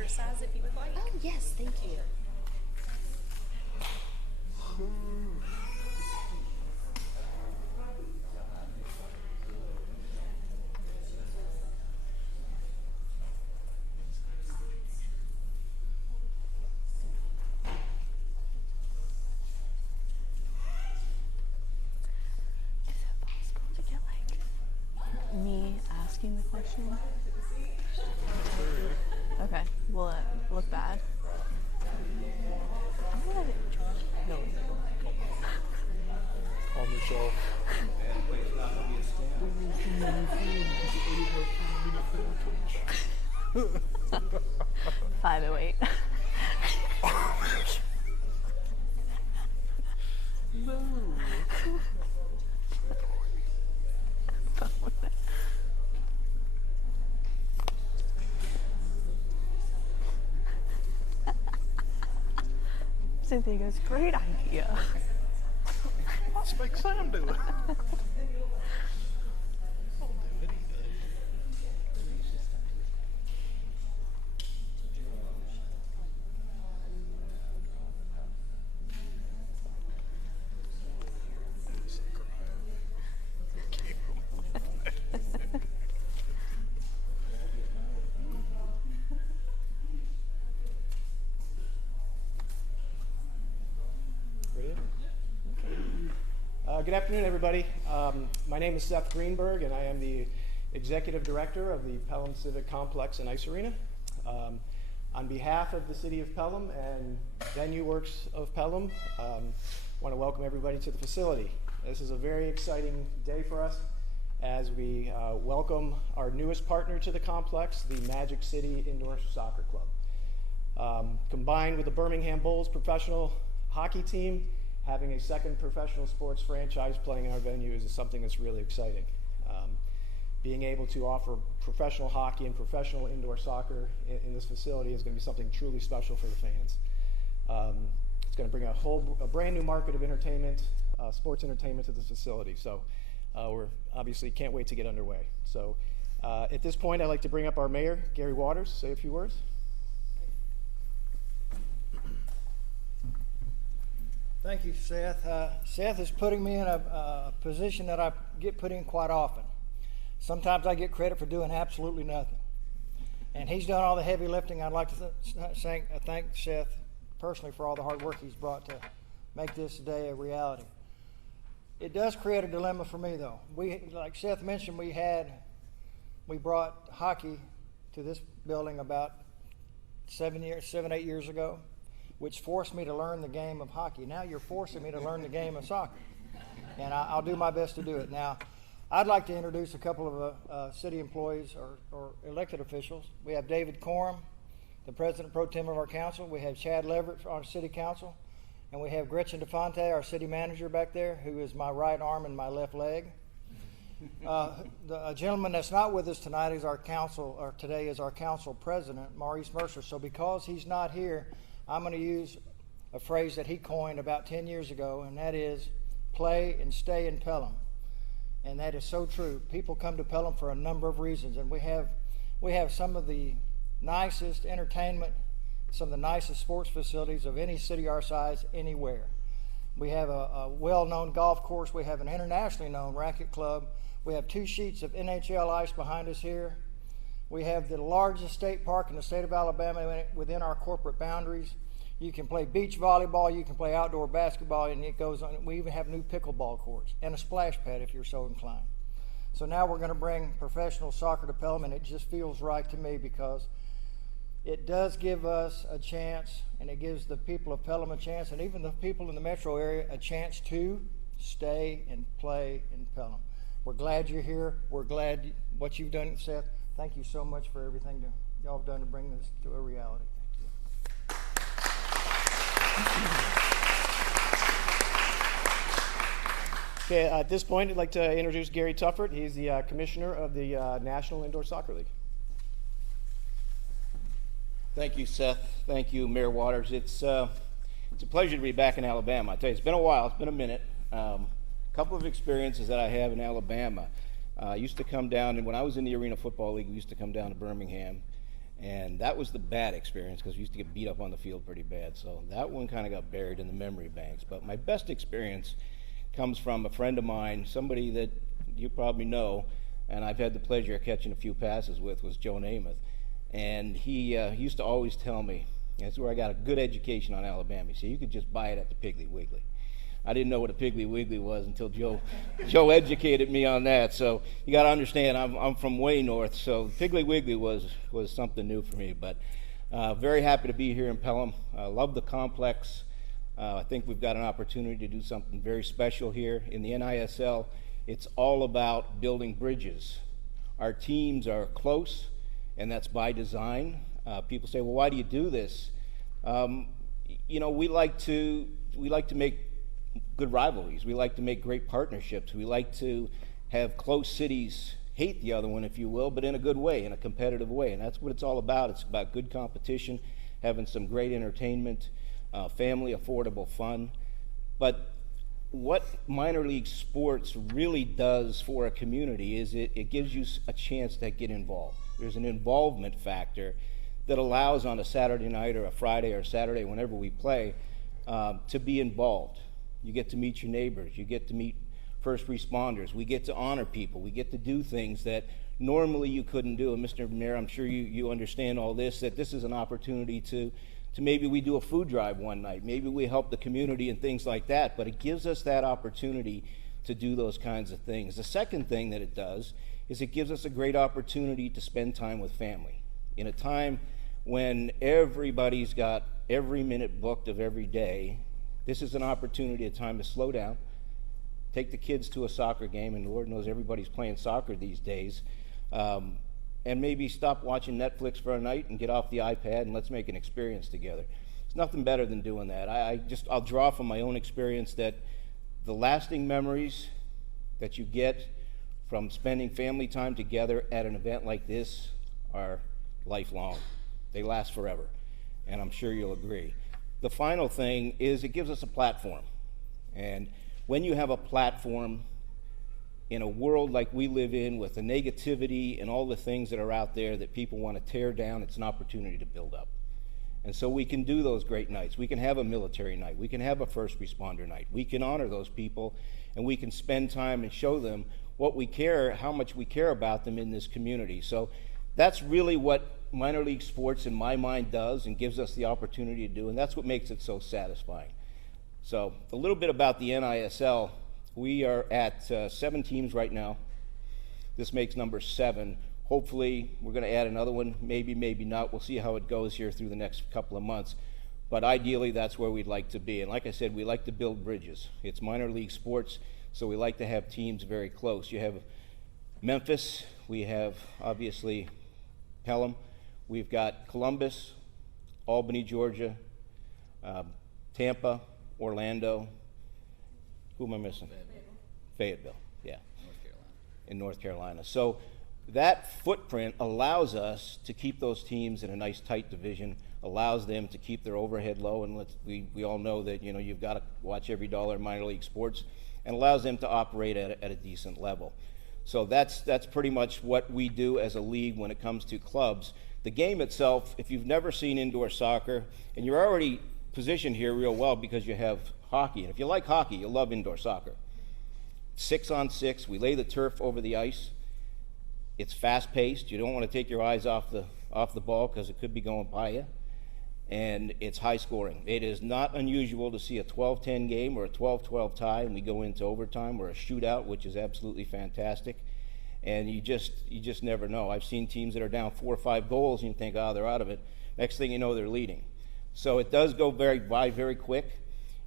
t-shirt size if you would like. Oh, yes, thank you. Is it possible to get like me asking the question? Okay, will it look bad? No. Calm yourself. 508. No. Cynthia goes, great idea. Let's make Sam do it. I'll do anything. Good afternoon, everybody. My name is Seth Greenberg, and I am the Executive Director of the Pelham Civic Complex and Ice Arena. On behalf of the City of Pelham and Venue Works of Pelham, I want to welcome everybody to the facility. This is a very exciting day for us as we welcome our newest partner to the complex, the Magic City Indoor Soccer Club. Combined with the Birmingham Bulls professional hockey team, having a second professional sports franchise playing in our venue is something that's really exciting. Being able to offer professional hockey and professional indoor soccer in this facility is going to be something truly special for the fans. It's going to bring a brand new market of entertainment, sports entertainment to this facility. So we're obviously can't wait to get underway. So at this point, I'd like to bring up our mayor, Gary Waters, say a few words. Thank you, Seth. Seth is putting me in a position that I get put in quite often. Sometimes I get credit for doing absolutely nothing. And he's done all the heavy lifting. I'd like to thank Seth personally for all the hard work he's brought to make this day a reality. It does create a dilemma for me, though. Like Seth mentioned, we brought hockey to this building about 7, 8 years ago, which forced me to learn the game of hockey. Now you're forcing me to learn the game of soccer, and I'll do my best to do it. Now, I'd like to introduce a couple of city employees or elected officials. We have David Coram, the President Pro Tem of our council. We have Chad Leverett on our city council, and we have Gretchen DeFonte, our city manager back there, who is my right arm and my left leg. The gentleman that's not with us tonight is our council, or today is our council president, Maurice Mercer. So because he's not here, I'm going to use a phrase that he coined about 10 years ago, and that is play and stay in Pelham. And that is so true. People come to Pelham for a number of reasons, and we have some of the nicest entertainment, some of the nicest sports facilities of any city our size anywhere. We have a well-known golf course. We have an internationally known racket club. We have 2 sheets of NHL ice behind us here. We have the largest state park in the state of Alabama within our corporate boundaries. You can play beach volleyball, you can play outdoor basketball, and it goes on. We even have new pickleball courts and a splash pad if you're so inclined. So now we're going to bring professional soccer to Pelham, and it just feels right to me because it does give us a chance, and it gives the people of Pelham a chance, and even the people in the metro area a chance to stay and play in Pelham. We're glad you're here. We're glad what you've done, Seth. Thank you so much for everything y'all have done to bring this to a reality. Okay, at this point, I'd like to introduce Gary Tuffert. He's the commissioner of the National Indoor Soccer League. Thank you, Seth. Thank you, Mayor Waters. It's a pleasure to be back in Alabama. I tell you, it's been a while. It's been a minute. A couple of experiences that I have in Alabama. I used to come down, and when I was in the Arena Football League, we used to come down to Birmingham And that was the bad experience because we used to get beat up on the field pretty bad. So that one kind of got buried in the memory banks. But my best experience comes from a friend of mine, somebody that you probably know, and I've had the pleasure of catching a few passes with, was Joe Namath. And he used to always tell me, that's where I got a good education on Alabama. So you could just buy it at the Piggly Wiggly. I didn't know what a Piggly Wiggly was until Joe educated me on that. So you got to understand, I'm from way north, so Piggly Wiggly was something new for me. But very happy to be here in Pelham. Love the complex. I think we've got an opportunity to do something very special here in the NISL. It's all about building bridges. Our teams are close, and that's by design. People say, well, why do you do this? You know, we like to make good rivalries. We like to make great partnerships. We like to have close cities hate the other one, if you will, but in a good way, in a competitive way. And that's what it's all about. It's about good competition, having some great entertainment, family affordable fun. But what minor league sports really does for a community is it gives you a chance to get involved. There's an involvement factor that allows on a Saturday night or a Friday or Saturday, whenever we play, to be involved. You get to meet your neighbors. You get to meet first responders. We get to honor people. We get to do things that normally you couldn't do. And Mr. Mayor, I'm sure you understand all this, that this is an opportunity to maybe we do a food drive one night. Maybe we help the community and things like that. But it gives us that opportunity to do those kinds of things. The second thing that it does is it gives us a great opportunity to spend time with family. In a time when everybody's got every minute booked of every day, this is an opportunity, a time to slow down, take the kids to a soccer game, and Lord knows everybody's playing soccer these days, and maybe stop watching Netflix for a night and get off the iPad and let's make an experience together. It's nothing better than doing that. I'll draw from my own experience that the lasting memories that you get from spending family time together at an event like this are lifelong. They last forever, and I'm sure you'll agree. The final thing is it gives us a platform. And when you have a platform in a world like we live in with the negativity and all the things that are out there that people want to tear down, it's an opportunity to build up. And so we can do those great nights. We can have a military night. We can have a first responder night. We can honor those people, and we can spend time and show them what we care, how much we care about them in this community. So that's really what minor league sports in my mind does and gives us the opportunity to do, and that's what makes it so satisfying. So a little bit about the NISL. We are at 7 teams right now. This makes number 7. Hopefully we're going to add another one, maybe not. We'll see how it goes here through the next couple of months, but ideally that's where we'd like to be. And like I said, we like to build bridges. It's minor league sports, so we like to have teams very close. You have Memphis, we have obviously Pelham, we've got Columbus, Albany, Georgia, Tampa, Orlando. Who am I missing? Fayetteville, yeah. In North Carolina. So that footprint allows us to keep those teams in a nice tight division, allows them to keep their overhead low, and we all know that you've got to watch every dollar in minor league sports, and allows them to operate at a decent level. So that's pretty much what we do as a league when it comes to clubs. The game itself, if you've never seen indoor soccer, and you're already positioned here real well because you have hockey, and if you like hockey, you'll love indoor soccer. 6-on-6, we lay the turf over the ice. It's fast-paced. You don't want to take your eyes off the ball because it could be going by you. And it's high scoring. It is not unusual to see a 12-10 game or a 12-12 tie, and we go into overtime, or a shootout, which is absolutely fantastic. And you just never know. I've seen teams that are down 4 or 5 goals, and you think, oh, they're out of it. Next thing you know, they're leading. So it does go by very quick.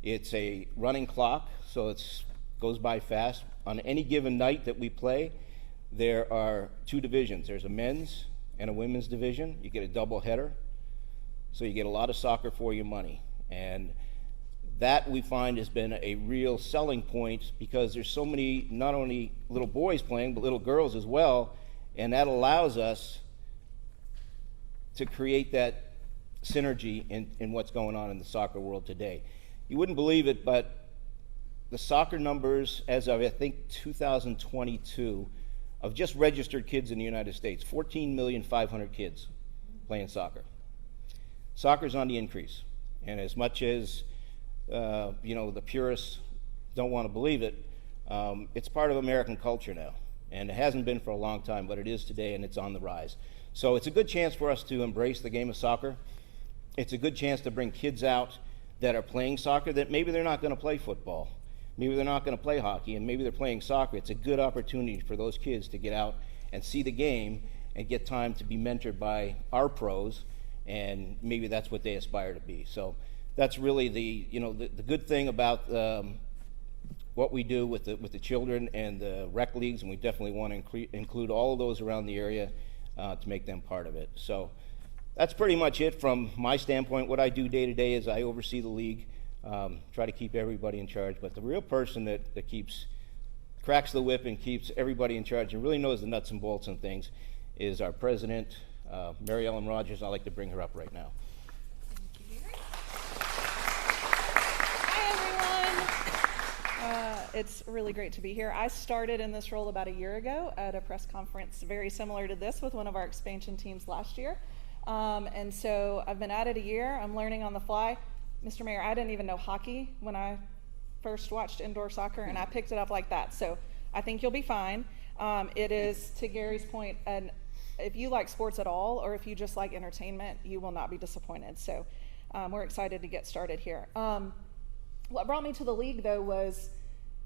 It's a running clock, so it goes by fast. On any given night that we play, there are 2 divisions. There's a men's and a women's division. You get a double header, so you get a lot of soccer for your money. And that we find has been a real selling point because there's so many, not only little boys playing, but little girls as well, and that allows us to create that synergy in what's going on in the soccer world today. You wouldn't believe it, but the soccer numbers as of, I think, 2022 of just registered kids in the United States, 14,500,000 kids playing soccer. Soccer's on the increase, and as much as the purists don't want to believe it, it's part of American culture now, and it hasn't been for a long time, but it is today, and it's on the rise. So it's a good chance for us to embrace the game of soccer. It's a good chance to bring kids out that are playing soccer that maybe they're not going to play football, maybe they're not going to play hockey, and maybe they're playing soccer. It's a good opportunity for those kids to get out and see the game and get time to be mentored by our pros, and maybe that's what they aspire to be. So that's really the good thing about what we do with the children and the rec leagues, and we definitely want to include all of those around the area to make them part of it. So that's pretty much it from my standpoint. What I do day to day is I oversee the league, try to keep everybody in charge, but the real person that cracks the whip and keeps everybody in charge and really knows the nuts and bolts and things is our president, Mary Ellen Rogers. I'd like to bring her up right now. It's really great to be here. I started in this role about a year ago at a press conference very similar to this with one of our expansion teams last year. And so I've been at it a year. I'm learning on the fly. Mr. Mayor, I didn't even know hockey when I first watched indoor soccer, and I picked it up like that. So I think you'll be fine. It is, to Gary's point, and if you like sports at all, or if you just like entertainment, you will not be disappointed. So we're excited to get started here. What brought me to the league, though, was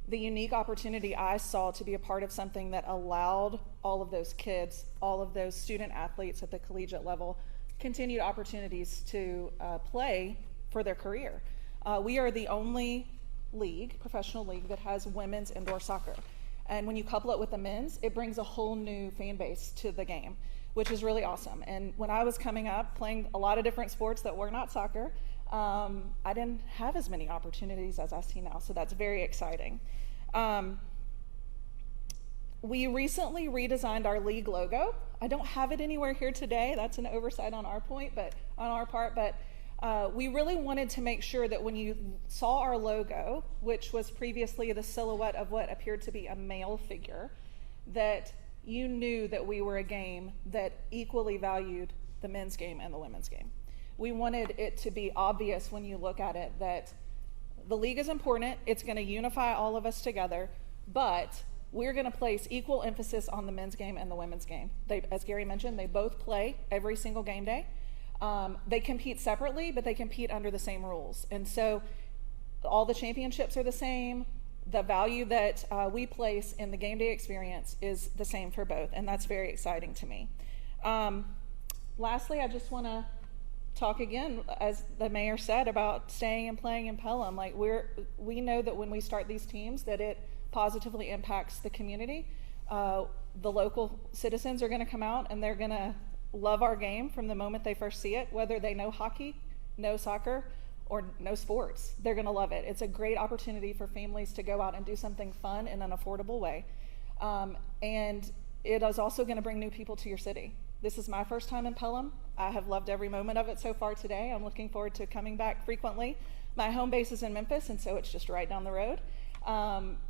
the unique opportunity I saw to be a part of something that allowed all of those kids, all of those student athletes at the collegiate level, continued opportunities to play for their career. We are the only professional league, that has women's indoor soccer. And when you couple it with the men's, it brings a whole new fan base to the game, which is really awesome. And when I was coming up, playing a lot of different sports that were not soccer, I didn't have as many opportunities as I see now, so that's very exciting. We recently redesigned our league logo. I don't have it anywhere here today. That's an oversight on our part, but we really wanted to make sure that when you saw our logo, which was previously the silhouette of what appeared to be a male figure, that you knew that we were a game that equally valued the men's game and the women's game. We wanted it to be obvious when you look at it that the league is important, it's going to unify all of us together, but we're going to place equal emphasis on the men's game and the women's game. As Gary mentioned, they both play every single game day. They compete separately, but they compete under the same rules. And so all the championships are the same. The value that we place in the game day experience is the same for both, and that's very exciting to me. Lastly, I just want to talk again, as the mayor said, about staying and playing in Pelham. Like we know that when we start these teams, that it positively impacts the community. The local citizens are going to come out and they're going to love our game from the moment they first see it, whether they know hockey, know soccer, or know sports. They're going to love it. It's a great opportunity for families to go out and do something fun in an affordable way. And it is also going to bring new people to your city. This is my first time in Pelham. I have loved every moment of it so far today. I'm looking forward to coming back frequently. My home base is in Memphis, and so it's just right down the road.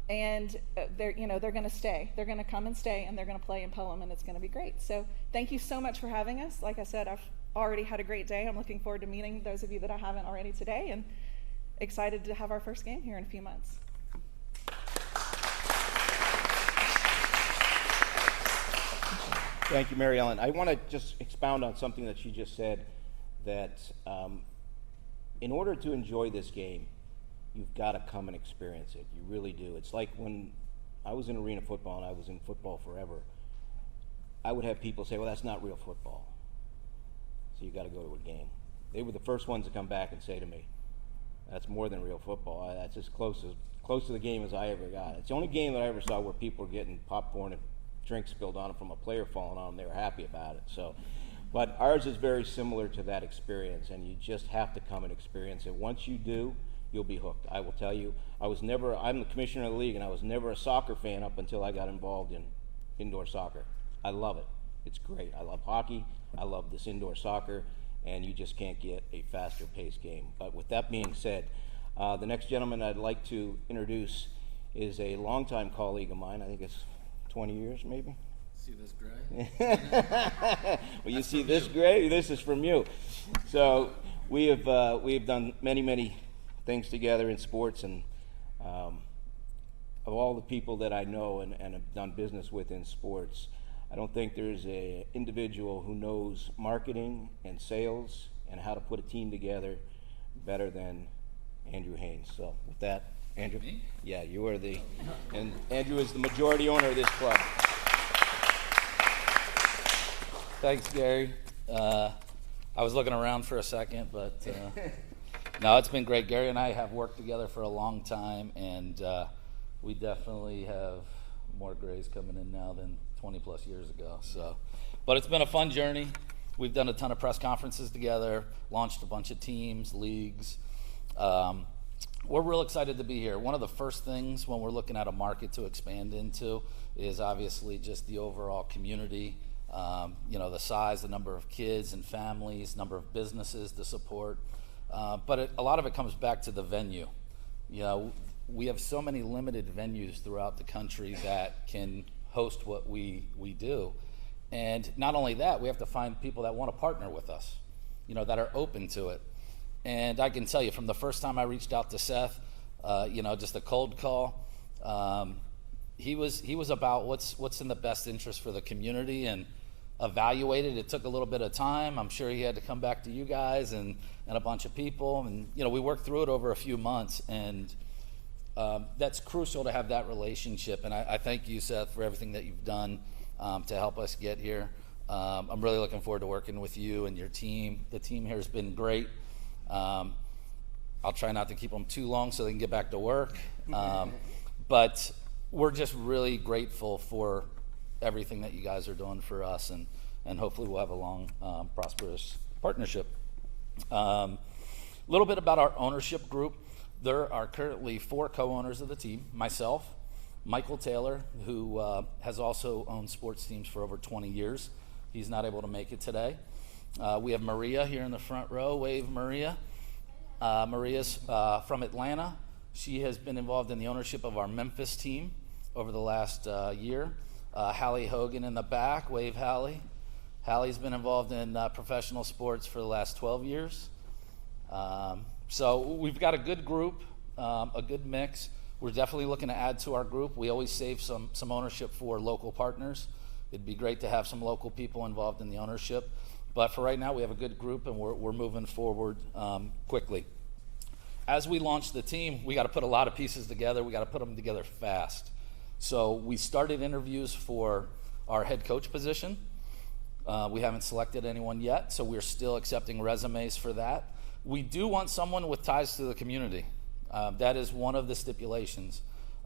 And they're going to stay. They're going to come and stay, and they're going to play in Pelham, and it's going to be great. So thank you so much for having us. Like I said, I've already had a great day. I'm looking forward to meeting those of you that I haven't already today, and excited to have our first game here in a few months. Thank you, Mary Ellen. I want to just expound on something that she just said, that in order to enjoy this game, you've got to come and experience it. You really do. It's like when I was in arena football, and I was in football forever, I would have people say, well, that's not real football, so you got to go to a game. They were the first ones to come back and say to me, that's more than real football. That's as close to the game as I ever got. It's the only game that I ever saw where people were getting popcorn and drinks spilled on them from a player falling on them. They were happy about it. So, but ours is very similar to that experience, and you just have to come and experience it. Once you do, you'll be hooked. I will tell you, I'm the commissioner of the league, and I was never a soccer fan up until I got involved in indoor soccer. I love it. It's great. I love hockey. I love this indoor soccer, and you just can't get a faster paced game. But with that being said, the next gentleman I'd like to introduce is a longtime colleague of mine. I think it's 20 years maybe? See this gray? Well, you see this gray? This is from you. So we have done many things together in sports, and of all the people that I know and have done business with in sports, I don't think there's an individual who knows marketing and sales and how to put a team together better than Andrew Haynes. So with that, Andrew? Me? Yeah, you are and Andrew is the majority owner of this club. Thanks, Gary. I was looking around for a second, but no, it's been great. Gary and I have worked together for a long time, and we definitely have more grays coming in now than 20 plus years ago. So, but it's been a fun journey. We've done a ton of press conferences together, launched a bunch of teams, leagues. We're real excited to be here. One of the first things when we're looking at a market to expand into is obviously just the overall community, the size, the number of kids and families, number of businesses to support. But a lot of it comes back to the venue. We have so many limited venues throughout the country that can host what we do. And not only that, we have to find people that want to partner with us, that are open to it. And I can tell you, from the first time I reached out to Seth, just a cold call, he was about what's in the best interest for the community and evaluated. It took a little bit of time. I'm sure he had to come back to you guys and a bunch of people. And, we worked through it over a few months. And that's crucial to have that relationship. And I thank you, Seth, for everything that you've done to help us get here. I'm really looking forward to working with you and your team. The team here has been great. I'll try not to keep them too long so they can get back to work. But we're just really grateful for everything that you guys are doing for us, and hopefully we'll have a long, prosperous partnership. A little bit about our ownership group. There are currently 4 co-owners of the team: myself, Michael Taylor, who has also owned sports teams for over 20 years. He's not able to make it today. We have Maria here in the front row. Wave, Maria. Maria's from Atlanta. She has been involved in the ownership of our Memphis team over the last year. Hallie Hogan in the back. Wave, Hallie. Hallie's been involved in professional sports for the last 12 years. So we've got a good group, a good mix. We're definitely looking to add to our group. We always save some ownership for local partners. It'd be great to have some local people involved in the ownership. But for right now, we have a good group, and we're moving forward quickly. As we launch the team, we got to put a lot of pieces together. We got to put them together fast. So we started interviews for our head coach position. We haven't selected anyone yet, so we're still accepting resumes for that. We do want someone with ties to the community. That is one of the stipulations.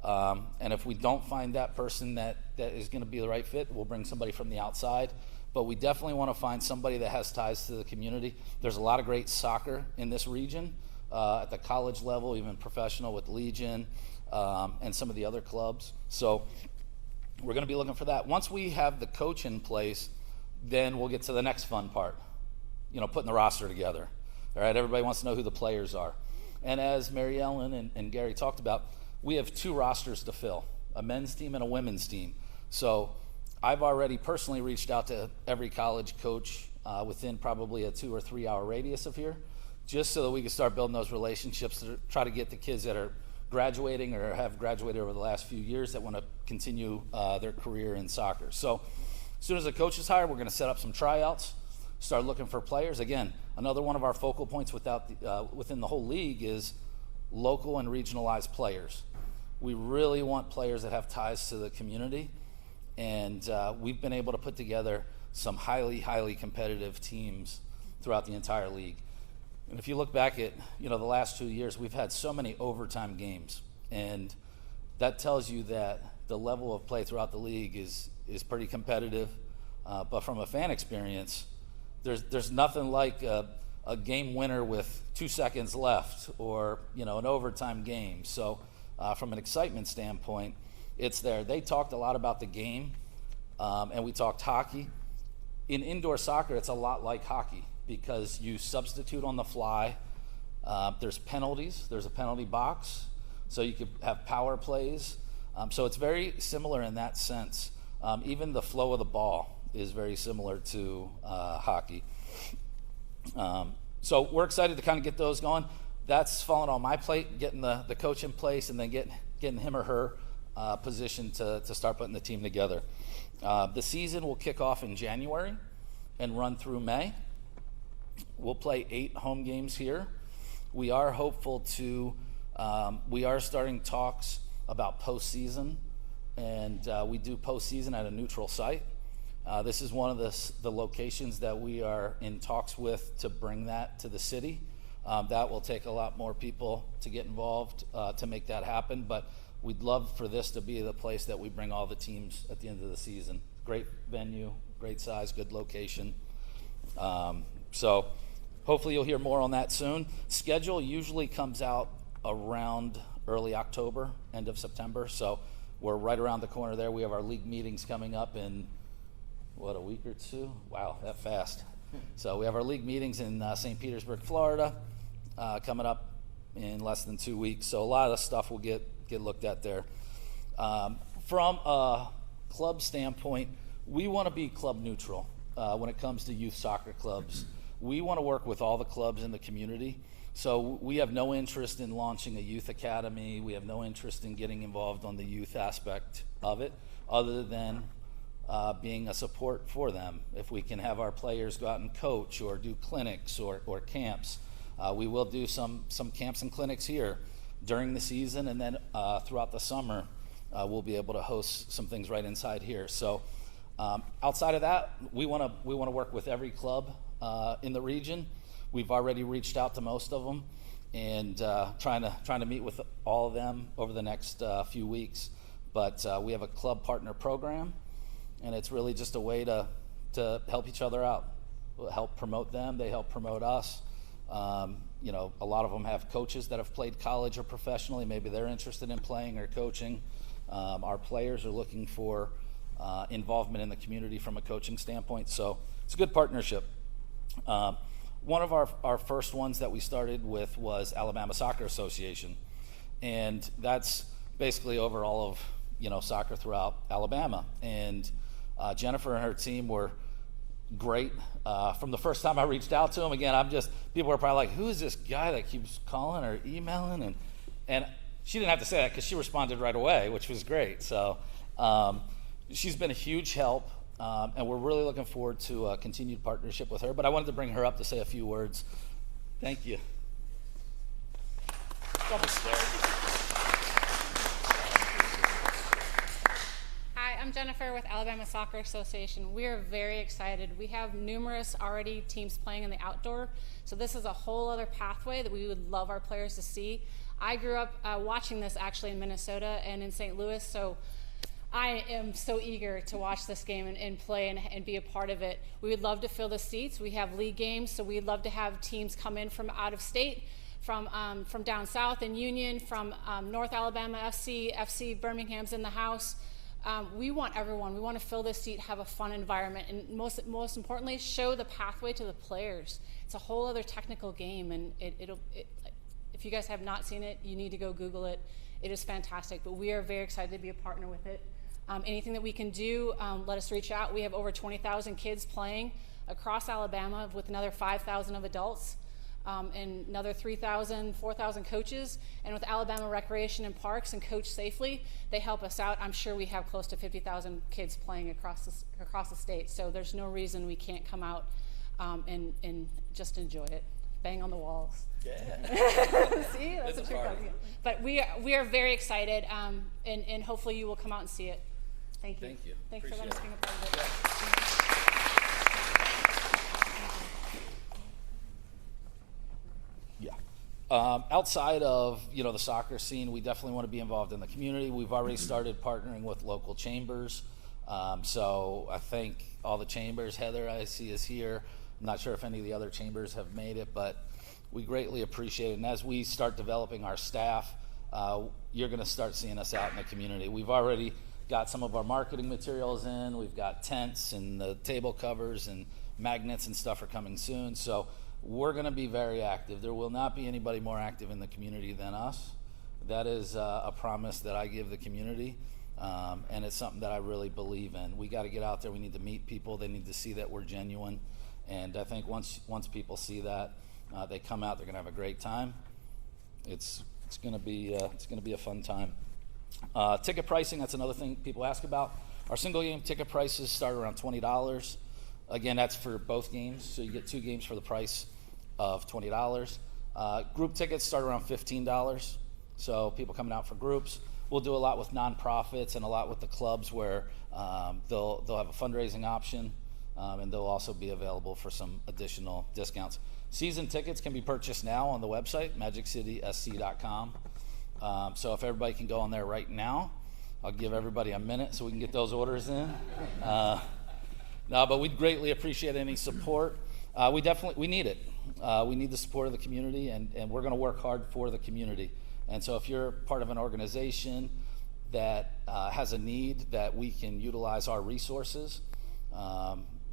And if we don't find that person that is going to be the right fit, we'll bring somebody from the outside. But we definitely want to find somebody that has ties to the community. There's a lot of great soccer in this region, at the college level, even professional with Legion, and some of the other clubs. So we're going to be looking for that. Once we have the coach in place, then we'll get to the next fun part, putting the roster together. All right, everybody wants to know who the players are. And as Mary Ellen and Gary talked about, we have 2 rosters to fill, a men's team and a women's team. So I've already personally reached out to every college coach within probably a 2 or 3 hour radius of here, just so that we can start building those relationships to try to get the kids that are graduating or have graduated over the last few years that want to continue their career in soccer. So as soon as the coach is hired, we're going to set up some tryouts, start looking for players. Again, another one of our focal points within the whole league is local and regionalized players. We really want players that have ties to the community, and we've been able to put together some highly competitive teams throughout the entire league. And if you look back at the last 2 years, we've had so many overtime games, and that tells you that the level of play throughout the league is pretty competitive. But from a fan experience, there's nothing like a game winner with 2 seconds left, or an overtime game. So from an excitement standpoint, it's there. They talked a lot about the game, and we talked hockey. In indoor soccer, it's a lot like hockey because you substitute on the fly. There's penalties. There's a penalty box, so you could have power plays. So it's very similar in that sense. Even the flow of the ball is very similar to hockey. So we're excited to kind of get those going. That's fallen on my plate, getting the coach in place and then getting him or her positioned to start putting the team together. The season will kick off in January and run through May. We'll play 8 home games here. We are hopeful to, we are starting talks about postseason, and we do postseason at a neutral site. This is one of the locations that we are in talks with to bring that to the city. That will take a lot more people to get involved to make that happen, but we'd love for this to be the place that we bring all the teams at the end of the season. Great venue, great size, good location. So hopefully you'll hear more on that soon. Schedule usually comes out around early October, end of September, so we're right around the corner there. We have our league meetings coming up in, what, a week or two? Wow, that fast. So we have our league meetings in St. Petersburg, Florida, coming up in less than 2 weeks. So a lot of stuff will get looked at there. From a club standpoint, we want to be club neutral when it comes to youth soccer clubs. We want to work with all the clubs in the community. So we have no interest in launching a youth academy. We have no interest in getting involved on the youth aspect of it, other than being a support for them. If we can have our players go out and coach or do clinics or camps, we will do some camps and clinics here during the season, and then throughout the summer we'll be able to host some things right inside here. So outside of that, we want to work with every club in the region. We've already reached out to most of them, and trying to meet with all of them over the next few weeks. But we have a club partner program, and it's really just a way to help each other out. We'll help promote them, they help promote us. You know, a lot of them have coaches that have played college or professionally. Maybe they're interested in playing or coaching. Our players are looking for involvement in the community from a coaching standpoint. So it's a good partnership. One of our first ones that we started with was Alabama Soccer Association. And that's basically over all of, soccer throughout Alabama. And Jennifer and her team were great. From the first time I reached out to them, again, people were probably like, who is this guy that keeps calling or emailing? And she didn't have to say that because she responded right away, which was great. So she's been a huge help, and we're really looking forward to a continued partnership with her. But I wanted to bring her up to say a few words. Thank you. Don't be scared. Hi, I'm Jennifer with Alabama Soccer Association. We are very excited. We have numerous already teams playing in the outdoor, so this is a whole other pathway that we would love our players to see. I grew up watching this actually in Minnesota and in St. Louis, so I am so eager to watch this game and play and be a part of it. We would love to fill the seats. We have league games, so we'd love to have teams come in from out of state, from down south in Union, from North Alabama FC Birmingham's in the house. We want everyone. We want to fill this seat, have a fun environment, and most importantly, show the pathway to the players. It's a whole other technical game, and if you guys have not seen it, you need to go Google it. It is fantastic, but we are very excited to be a partner with it. Anything that we can do, let us reach out. We have over 20,000 kids playing across Alabama with another 5,000 of adults. And another 3,000, 4,000 coaches. And with Alabama Recreation and Parks and Coach Safely, they help us out. I'm sure we have close to 50,000 kids playing across the state. So there's no reason we can't come out and just enjoy it. Bang on the walls. Yeah. See, that's what you're talking about. But we are very excited, and hopefully you will come out and see it. Thank you. Thank you. Thanks for Appreciate letting us it. being a part of it. Outside of the soccer scene, we definitely want to be involved in the community. We've already started partnering with local chambers. So I think all the chambers, Heather, I see is here. I'm not sure if any of the other chambers have made it, but we greatly appreciate it. And as we start developing our staff, you're going to start seeing us out in the community. We've already got some of our marketing materials in. We've got tents and the table covers and magnets and stuff are coming soon. So we're going to be very active. There will not be anybody more active in the community than us. That is a promise that I give the community. And it's something that I really believe in. We got to get out there. We need to meet people. They need to see that we're genuine. And I think once people see that, they come out. They're going to have a great time. It's going to be a fun time. Ticket pricing, that's another thing people ask about. Our single game ticket prices start around $20. Again, that's for both games, so you get 2 games for the price of $20. Group tickets start around $15, so people coming out for groups. We'll do a lot with nonprofits and a lot with the clubs where they'll have a fundraising option, and they'll also be available for some additional discounts. Season tickets can be purchased now on the website, magiccitysc.com. So if everybody can go on there right now, I'll give everybody a minute so we can get those orders in. No, but we'd greatly appreciate any support. We need it. We need the support of the community, and we're going to work hard for the community. And so if you're part of an organization that has a need that we can utilize our resources,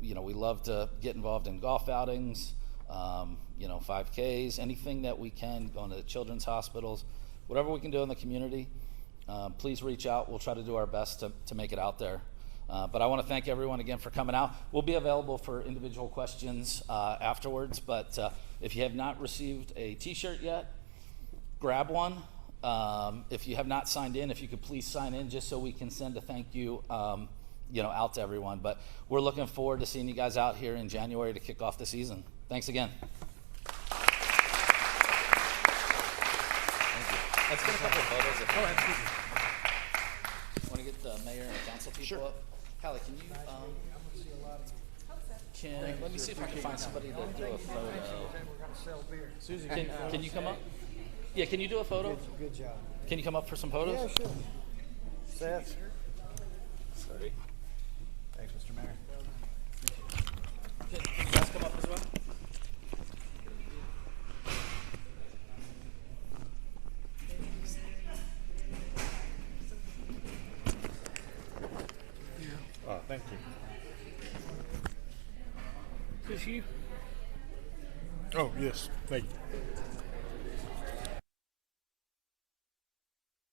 we love to get involved in golf outings, 5Ks, anything that we can, going to children's hospitals, whatever we can do in the community, please reach out. We'll try to do our best to make it out there. But I want to thank everyone again for coming out. We'll be available for individual questions afterwards, but if you have not received a t-shirt yet, grab one. If you have not signed in, if you could please sign in just so we can send a thank you out to everyone. But we're looking forward to seeing you guys out here in January to kick off the season. Thanks again. Let's get a couple of photos. Want to get the mayor and the council people up? Hallie, can you, let me see if I can find somebody to do a photo. Susie, Can you come up? Yeah, can you do a photo? Good job. Can you come up for some photos? Yeah, sure. Seth. Sorry. Thanks, Mr. Mayor. Can you guys come up as well? Thank you. Is you? Oh, yes. Thank you.